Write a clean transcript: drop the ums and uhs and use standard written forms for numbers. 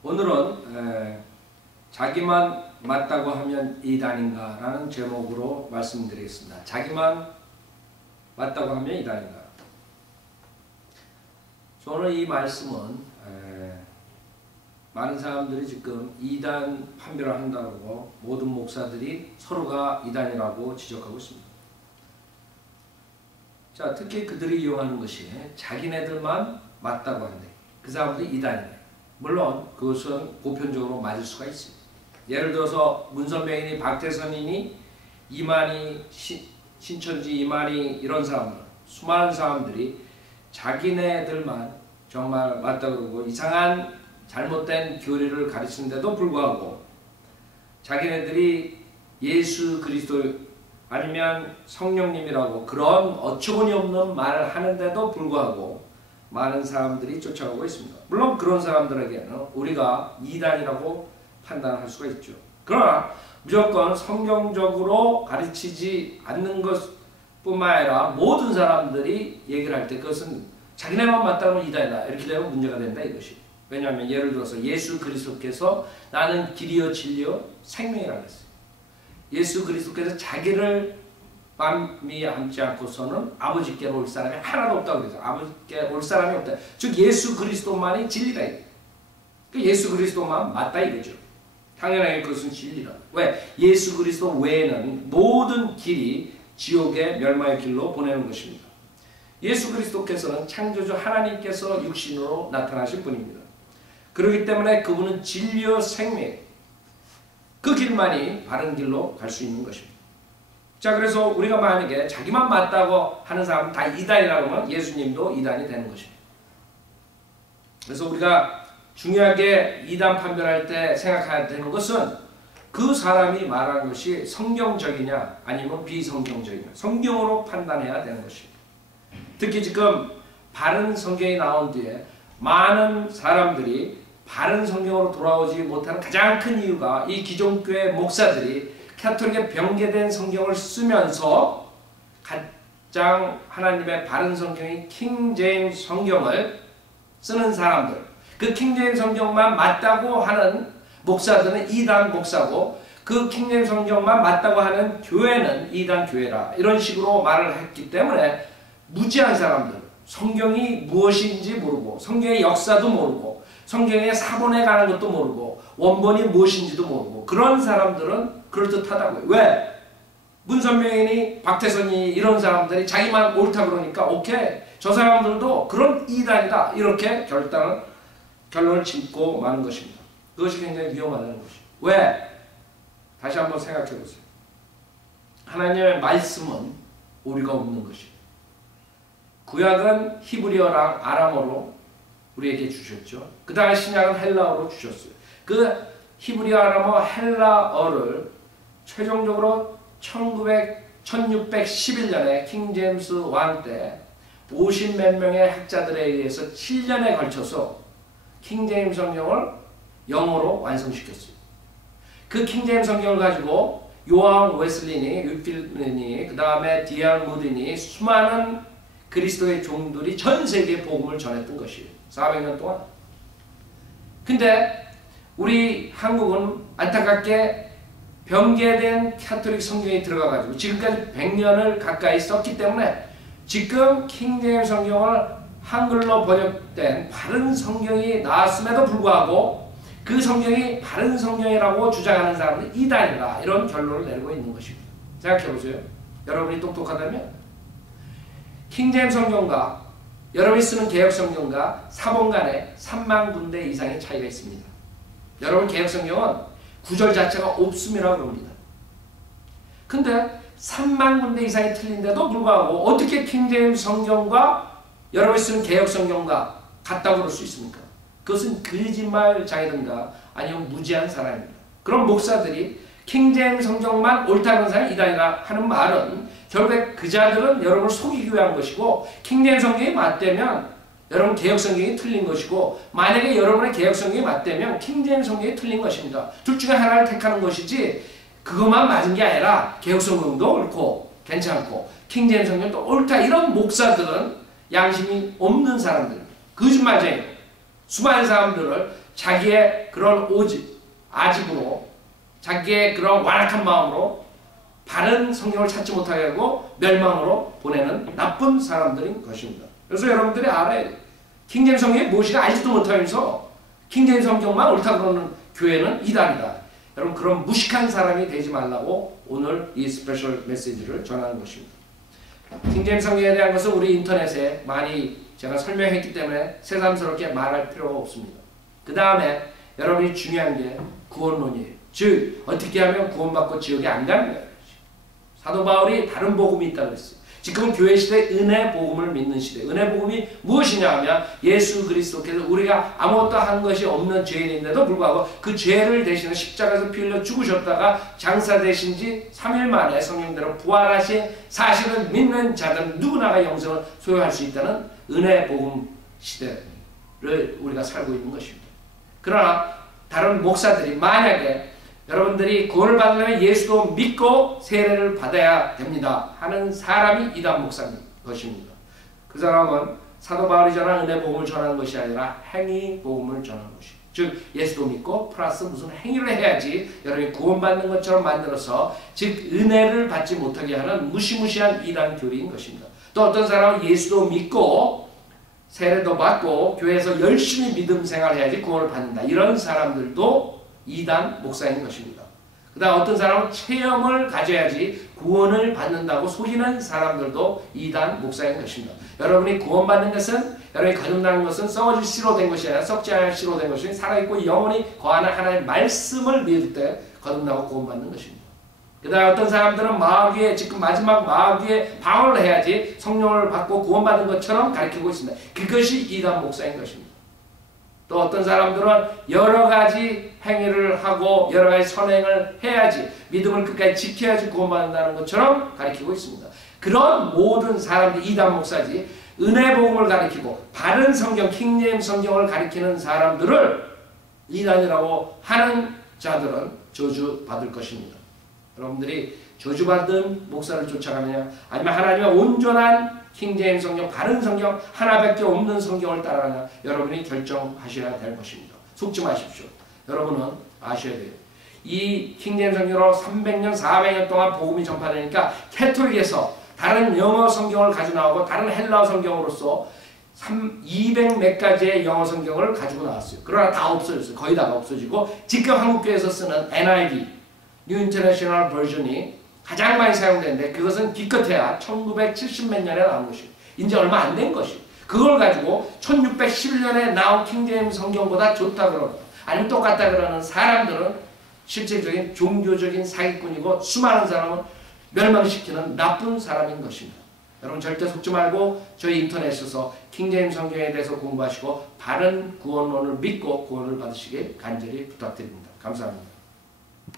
오늘은 자기만 맞다고 하면 이단인가 라는 제목으로 말씀드리겠습니다. 자기만 맞다고 하면 이단인가. 오늘 이 말씀은 많은 사람들이 지금 이단 판별을 한다고 모든 목사들이 서로가 이단이라고 지적하고 있습니다. 자, 특히 그들이 이용하는 것이 자기네들만 맞다고 하는데 그 사람들이 이단이에요. 물론 그것은 보편적으로 맞을 수가 있습니다. 예를 들어서 문선명이니 박태선이니 이만희, 신천지 이만희 이런 사람들, 수많은 사람들이 자기네들만 정말 맞다고 그러고 이상한 잘못된 교리를 가르치는데도 불구하고 자기네들이 예수 그리스도 아니면 성령님이라고 그런 어처구니 없는 말을 하는데도 불구하고 많은 사람들이 쫓아가고 있습니다. 물론 그런 사람들에게는 우리가 이단이라고 판단할 수가 있죠. 그러나 무조건 성경적으로 가르치지 않는 것뿐만 아니라 모든 사람들이 얘기를 할 때 그것은 자기네만 맞다면 이단이다 이렇게 되면 문제가 된다 이것이. 왜냐하면 예를 들어서 예수 그리스도께서 나는 길이요 진리요 생명이라고 했어요. 예수 그리스도께서 자기를 맘미암지 않고서는 아버지께로 올 사람이 하나도 없다고 그랬어요. 아버지께 올 사람이 없다. 즉 예수 그리스도만이 진리다. 예수 그리스도만 맞다 이거죠. 당연하게 그것은 진리다. 왜? 예수 그리스도 외에는 모든 길이 지옥의 멸망의 길로 보내는 것입니다. 예수 그리스도께서는 창조주 하나님께서 육신으로 나타나신 분입니다. 그렇기 때문에 그분은 진리요 생명, 그 길만이 바른 길로 갈 수 있는 것입니다. 자, 그래서 우리가 만약에 자기만 맞다고 하는 사람은 다 이단이라고 하면 예수님도 이단이 되는 것입니다. 그래서 우리가 중요하게 이단 판별할 때 생각해야 되는 것은 그 사람이 말하는 것이 성경적이냐 아니면 비성경적이냐 성경으로 판단해야 되는 것입니다. 특히 지금 바른 성경이 나온 뒤에 많은 사람들이 바른 성경으로 돌아오지 못하는 가장 큰 이유가 이 기존교회 목사들이 카톨릭의 변개된 성경을 쓰면서 가장 하나님의 바른 성경인 킹제임스 성경을 쓰는 사람들, 그 킹제임스 성경만 맞다고 하는 목사들은 이단 목사고 그 킹제임스 성경만 맞다고 하는 교회는 이단 교회라 이런 식으로 말을 했기 때문에 무지한 사람들, 성경이 무엇인지 모르고 성경의 역사도 모르고 성경의 사본에 관한 것도 모르고 원본이 무엇인지도 모르고 그런 사람들은 그럴듯하다고요. 왜? 문선명이니 박태선이 이런 사람들이 자기만 옳다 그러니까 오케이 저 사람들도 그런 이단이다 이렇게 결론을 짓고 마는 것입니다. 그것이 굉장히 위험하다는 것이죠. 왜? 다시 한번 생각해 보세요. 하나님의 말씀은 오류가 없는 것입니다. 구약은 히브리어랑 아람어로 우리에게 주셨죠. 그 다음에 신약은 헬라어로 주셨어요. 그 히브리어, 아람어, 헬라어를 최종적으로 1611년에 킹제임스 왕 때 50몇 명의 학자들에 의해서 7년에 걸쳐서 킹제임스 성경을 영어로 완성시켰어요. 그 킹제임스 성경을 가지고 요한 웨슬리니, 윗필린이, 그 다음에 디안 무디니 수많은 그리스도의 종들이 전 세계에 복음을 전했던 것이에요. 400년 동안. 근데 우리 한국은 안타깝게 변개된 카톨릭 성경이 들어가가지고 지금까지 100년을 가까이 썼기 때문에 지금 킹제임스 성경을 한글로 번역된 바른 성경이 나왔음에도 불구하고 그 성경이 바른 성경이라고 주장하는 사람들이 이단이다 이런 결론을 내리고 있는 것입니다. 생각해보세요. 여러분이 똑똑하다면 킹제임스 성경과 여러분이 쓰는 개혁 성경과 사본 간에 3만 군데 이상의 차이가 있습니다. 여러분 개혁 성경은 구절 자체가 없음이라고 합니다. 근데 3만 군데 이상이 틀린데도 불구하고 어떻게 킹제임스 성경과 여러분이 쓰는 개혁 성경과 같다고 그럴 수 있습니까? 그것은 거짓말장이든가 아니면 무지한 사람입니다. 그런 목사들이 킹제임스 성경만 옳다는 사람이 이단이라 하는 말은 결국에 그 자들은 여러분을 속이기 위한 것이고 킹제임스 성경이 맞대면 여러분 개혁 성경이 틀린 것이고 만약에 여러분의 개혁 성경이 맞대면 킹제임스 성경이 틀린 것입니다. 둘 중에 하나를 택하는 것이지 그것만 맞은 게 아니라 개혁 성경도 옳고 괜찮고 킹제임스 성경도 옳다 이런 목사들은 양심이 없는 사람들 거짓말쟁이 수많은 사람들을 자기의 그런 아집으로 자기의 그런 완악한 마음으로 바른 성경을 찾지 못하게 하고 멸망으로 보내는 나쁜 사람들인 것입니다. 그래서 여러분들이 알아야 돼요. 킹제임스 성경이 무엇인가 알지도 못하면서 킹제임스 성경만 옳다 그러는 교회는 이단이다. 여러분 그런 무식한 사람이 되지 말라고 오늘 이 스페셜 메시지를 전하는 것입니다. 킹제임스 성경에 대한 것은 우리 인터넷에 많이 제가 설명했기 때문에 새삼스럽게 말할 필요가 없습니다. 그 다음에 여러분이 중요한 게 구원론이에요. 즉 어떻게 하면 구원받고 지옥에 안 가는 거예요. 사도 바울이 다른 복음이 있다고 했어요. 지금은 교회 시대 은혜 복음을 믿는 시대. 은혜 복음이 무엇이냐 하면 예수 그리스도께서 우리가 아무것도 한 것이 없는 죄인인데도 불구하고 그 죄를 대신해 십자가에서 피 흘려 죽으셨다가 장사되신 지 3일 만에 성령대로 부활하신 사실을 믿는 자들은 누구나가 영생을 소유할 수 있다는 은혜 복음 시대를 우리가 살고 있는 것입니다. 그러나 다른 목사들이 만약에 여러분들이 구원을 받으려면 예수도 믿고 세례를 받아야 됩니다 하는 사람이 이단 목사님 것입니다. 그 사람은 사도 바울이 전한 은혜 복음을 전하는 것이 아니라 행위 복음을 전하는 것입니다. 즉 예수도 믿고 플러스 무슨 행위를 해야지 여러분이 구원받는 것처럼 만들어서 즉 은혜를 받지 못하게 하는 무시무시한 이단 교리인 것입니다. 또 어떤 사람은 예수도 믿고 세례도 받고 교회에서 열심히 믿음 생활해야지 구원을 받는다. 이런 사람들도 이단 목사인 것입니다. 그 다음 어떤 사람은 체험을 가져야지 구원을 받는다고 소리는 사람들도 이단 목사인 것입니다. 여러분이 구원받는 것은 여러분이 거듭나는 것은 썩어질 씨로 된 것이 아니라 썩지 않을 씨로 된 것이 살아있고 영원히 거하는 하나님의 말씀을 믿을 때 거듭나고 구원받는 것입니다. 그 다음 어떤 사람들은 마귀의 지금 마지막 마귀의 방어를 해야지 성령을 받고 구원받는 것처럼 가르치고 있습니다. 그것이 이단 목사인 것입니다. 또 어떤 사람들은 여러 가지 행위를 하고 여러 가지 선행을 해야지 믿음을 끝까지 지켜야지 구원받는다는 것처럼 가르치고 있습니다. 그런 모든 사람들이 이단 목사지 은혜 복음을 가르치고 바른 성경 킹제임스 성경을 가르치는 사람들을 이단이라고 하는 자들은 저주받을 것입니다. 여러분들이 저주받은 목사를 쫓아가느냐 아니면 하나님의 온전한 킹제임스 성경, 바른 성경, 하나밖에 없는 성경을 따라가냐 여러분이 결정하셔야 될 것입니다. 속지 마십시오. 여러분은 아셔야 돼요. 이 킹제임스 성경으로 300년, 400년 동안 복음이 전파되니까 캐톨릭에서 다른 영어 성경을 가지고 나오고 다른 헬라어 성경으로서 200 몇 가지의 영어 성경을 가지고 나왔어요. 그러나 다 없어졌어요. 거의 다가 없어지고 지금 한국교회에서 쓰는 NIV, New International Version이 가장 많이 사용되는데 그것은 기껏해야 1970 몇 년에 나온 것이에요. 이제 얼마 안 된 것이에요. 그걸 가지고 1611년에 나온 킹제임스 성경보다 좋다 그러고 아니면 똑같다 그러는 사람들은 실질적인 종교적인 사기꾼이고 수많은 사람은 멸망시키는 나쁜 사람인 것입니다. 여러분 절대 속지 말고 저희 인터넷에서 킹제임스 성경에 대해서 공부하시고 바른 구원론을 믿고 구원을 받으시길 간절히 부탁드립니다. 감사합니다.